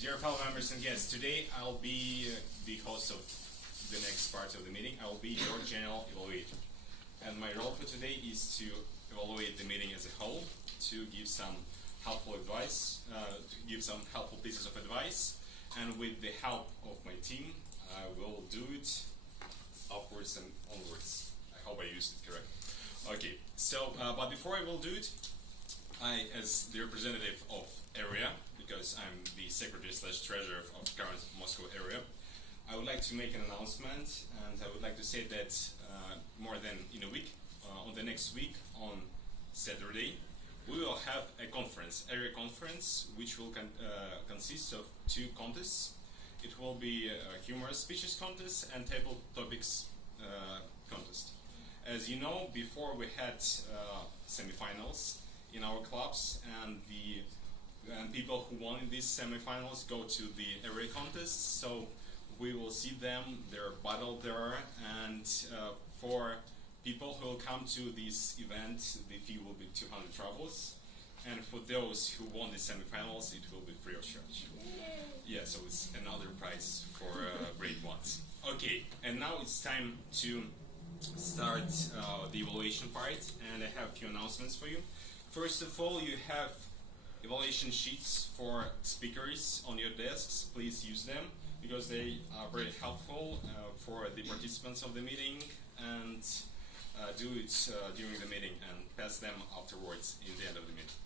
Dear fellow members and guests, today I'll be the host of the next part of the meeting. I'll be your general evaluator. And my role for today is to evaluate the meeting as a whole, to give some helpful advice, to give some helpful pieces of advice. And with the help of my team, I will do it upwards and onwards. I hope I used it correct. Okay, so, but before I will do it, I, as the representative of area, because I'm the secretary/treasurer of the current Moscow area, I would like to make an announcement, and I would like to say that more than in a week, on the next week, on Saturday, we will have a conference, area conference, which will consist of two contests. It will be a humorous speeches contest and table topics contest. As you know, before we had semifinals in our clubs, and the people who won in these semifinals go to the area contest. So we will see them, their battle there, and for people who will come to this event, the fee will be 200 rubles, and for those who won the semifinals, it will be free of charge. Yeah, so it's another prize for great ones. Okay, and now it's time to start the evaluation part, and I have a few announcements for you. First of all, you have evaluation sheets for speakers on your desks. Please use them because they are very helpful for the participants of the meeting, and do it during the meeting and pass them afterwards in the end of the meeting.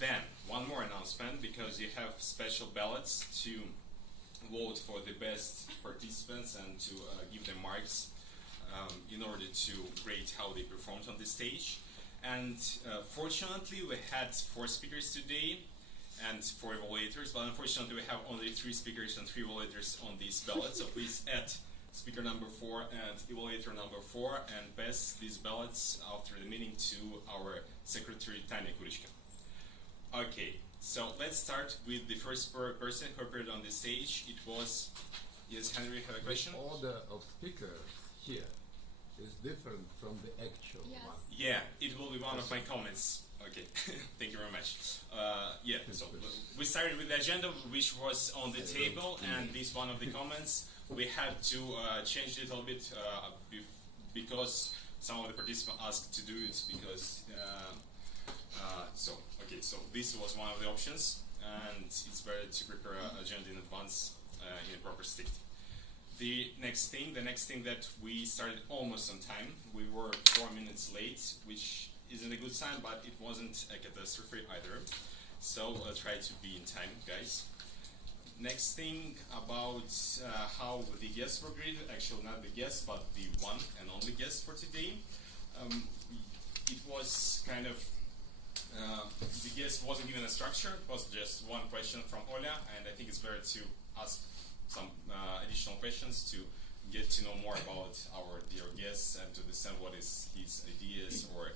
Then, one more announcement, because you have special ballots to vote for the best participants and to give them marks in order to rate how they performed on the stage. And fortunately, we had 4 speakers today and 4 evaluators, but unfortunately, we have only 3 speakers and 3 evaluators on these ballots. So please add speaker number 4 and evaluator number 4 and pass these ballots after the meeting to our secretary, Tanya Kurichka. Okay, so let's start with the first person who appeared on the stage. It was, yes, Henry, you have a question? The order of speakers here is different from the actual one. Yeah, it will be one of my comments. Okay, thank you very much. Yeah, so we started with the agenda, which was on the table, and this one of the comments. We had to change it a little bit because some of the participants asked to do it because, so this was one of the options, and it's better to prepare an agenda in advance in a proper state. The next thing that we started almost on time. We were 4 minutes late, which isn't a good sign, but it wasn't a catastrophe either. So I'll try to be in time, guys. Next thing about how the guests were greeted. Actually, not the guests, but the one and only guest for today. It was kind of the guest wasn't given a structure. It was just one question from Oля, and I think it's better to ask some additional questions to get to know more about our dear guests and to understand what is his ideas or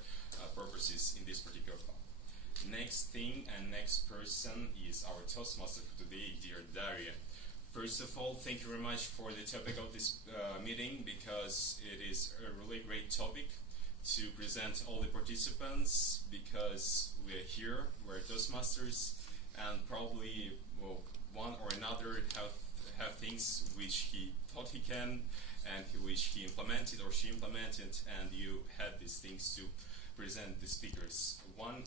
purposes in this particular club. Next thing and next person is our Toastmaster for today, dear Daria. First of all, thank you very much for the topic of this meeting, because it is a really great topic to present all the participants, because we're here, we're Toastmasters, and probably one or another have things which he thought he can and which he implemented or she implemented, and you had these things to present the speakers. One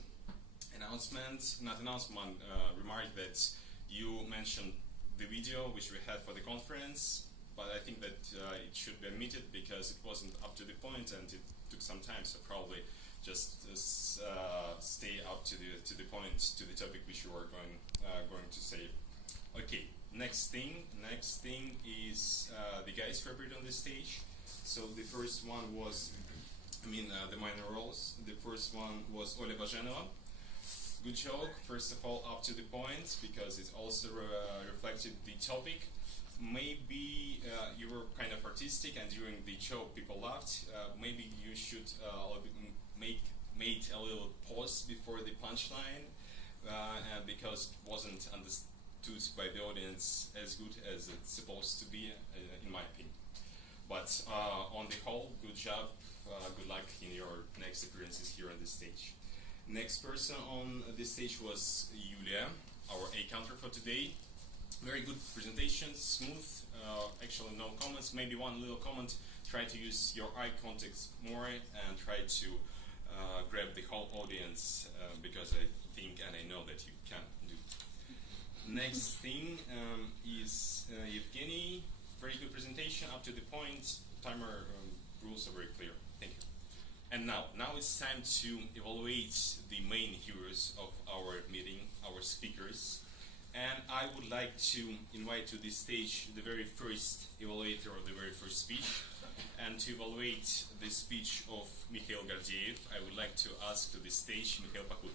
remark that you mentioned the video which we had for the conference, but I think that it should be omitted because it wasn't up to the point and it took some time, so probably just stay up to the point, to the topic which you are going to say. Okay, next thing is the guys who appeared on the stage. So the first one was, the minor roles. The first one was Oля Bajanova. Good joke, first of all, up to the point, because it also reflected the topic. Maybe you were kind of artistic, and during the joke people laughed. Maybe you should make a little pause before the punchline, because it wasn't understood by the audience as good as it's supposed to be, in my opinion. But on the whole, good job, good luck in your next appearances here on the stage. Next person on the stage was Yulia, our A counter for today. Very good presentation, smooth. Actually, no comments. Maybe one little comment. Try to use your eye contact more and try to grab the whole audience because I think and I know that you can do. Next thing is Evgeny. Very good presentation, up to the point. Timer rules are very clear. Thank you. And now it's time to evaluate the main heroes of our meeting, our speakers. And I would like to invite to this stage the very first evaluator of the very first speech. And to evaluate the speech of Mikhail Gardiev, I would like to ask to the stage Mikhail Pakut.